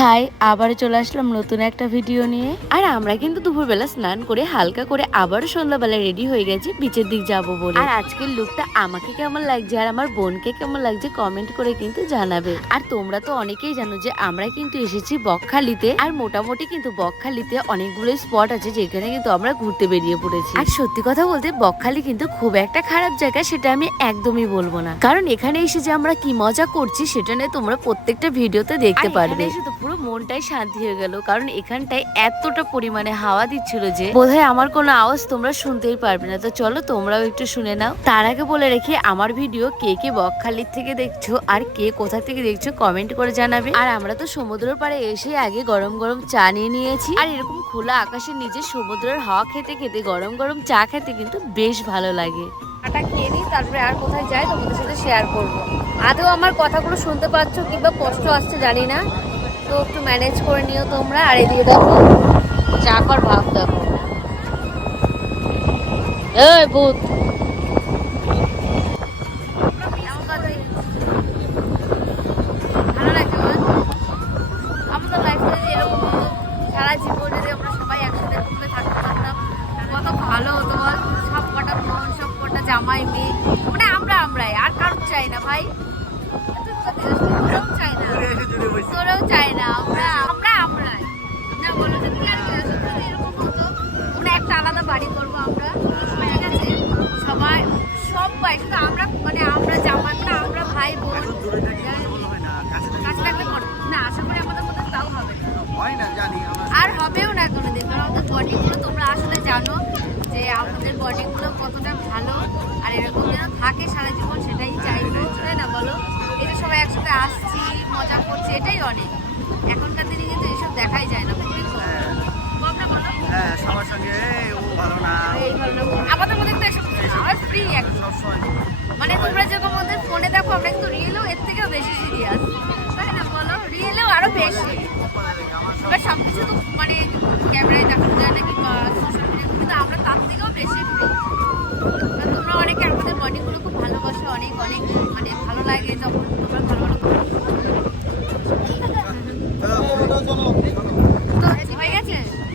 High আবার চলে আসলাম নতুন একটা ভিডিও নিয়ে। আর আমরা কিন্তু দুপুরবেলা স্নান করে হালকা করে আবারও সন্ধ্যাবেলা রেডি হয়ে গেছি বিচের দিক যাব বলে। আর আজকের লুকটা আমাকে কেমন লাগছে আর আমার বোনকে কেমন লাগছে কমেন্ট করে কিন্তু জানাবে। আর তোমরা তো অনেকেই জানো যে আমরা কিন্তু এসেছি বকখালিতে আর মোটামুটি কিন্তু বকখালিতে অনেকগুলো স্পট আছে যেখানে কিন্তু আমরা ঘুরতে বেরিয়ে পড়েছি। আর সত্যি কথা বলতে বকখালি কিন্তু খুব একটা খারাপ জায়গা সেটা আমি একদমই বলব না। কারণ এখানে এসে যে আমরা কি মজা করছি সেটা নিয়ে তোমরা প্রত্যেকটা ভিডিওতে দেখতে পারবে। মনটাই শান্তি হয়ে গেল। কারণ এখানটায় এতটা পরিমাণে হাওয়া দিচ্ছিল যে, বোধহয় আমার কোনো আওয়াজ তোমরা শুনতেই পারবে না। তো চলো তোমরাও একটু শুনে নাও। তার আগে বলে রেখে, আমার ভিডিও কে কে বকখালির থেকে দেখছ আর কে কোথা থেকে দেখছ কমেন্ট করে জানাবে। আর আমরা তো সমুদ্রের পাড়ে এসে আগে গরম গরম চা নিয়ে নিয়েছি। আর এরকম খোলা আকাশের নিচে সমুদ্রের হাওয়া খেতে খেতে, গরম গরম চা খেতে কিন্তু বেশ ভালো লাগে। খেয়ে নিই, তারপরে আর কোথায় যাই তোমাদের সাথে শেয়ার করব। আদৌ আমার কথাগুলো শুনতে পাচ্ছ কিংবা কষ্ট আসছে জানি না। তো একটু ম্যানেজ করে নিও তোমরা। আর এদিকে দেখো, চা কর ভাব দেখো। ভূত। ভালো হতো বল সব কটা জামাই, মেয়ে। মানে আমরা আমরাই, আর কারোর চাই না, ভাই তোরাও চাই না তোরাও চাই না আমরা আমরা আমরাই না বলো যদি আর কি আছে, যদি এরকম হতো মানে একটা আলাদা বাড়ি করব আমরা। সবাই সবাই শুধু আমরা মানে আমরা জামাই আমরা ভাই বোন। কাছে থাকলে না আশা করি আমাদের মধ্যে তাও হবে। আর হবেও না কোনোদিন কারণ আমাদের বডিগুলো তোমরা আসলে জানো যে আমাদের বডিগুলো কতটা ভালো আর এরকম যেন থাকে সারা জীবন সেটাই চাইব তাই না বলো এই যে সবাই একসাথে আসছি মজা করছি এটাই অনেক। এখনকার দিনে কিন্তু এইসব দেখাই যায় না। খুবই হ্যাঁ সবার সঙ্গে ও ভালো না ভালো। আমাদের মধ্যে কিন্তু এসব কিছু ফ্রি একদম মানে তোমরা যেরকম আমাদের ফোনে দেখো আমরা কিন্তু রিয়েলও এর থেকেও বেশি সিরিয়াস তাই না বলো? রিয়েলেও আরও বেশি। এবার সব কিছু তো মানে ক্যামেরায় দেখানো যায় না কিংবা সোশ্যাল মিডিয়া কিন্তু আমরা তার থেকেও বেশি ফ্রি তোমরা অনেকে আমাদের বডিগুলো খুব ভালোবাসো অনেক অনেক মানে ভালো লাগে যখন তোমরা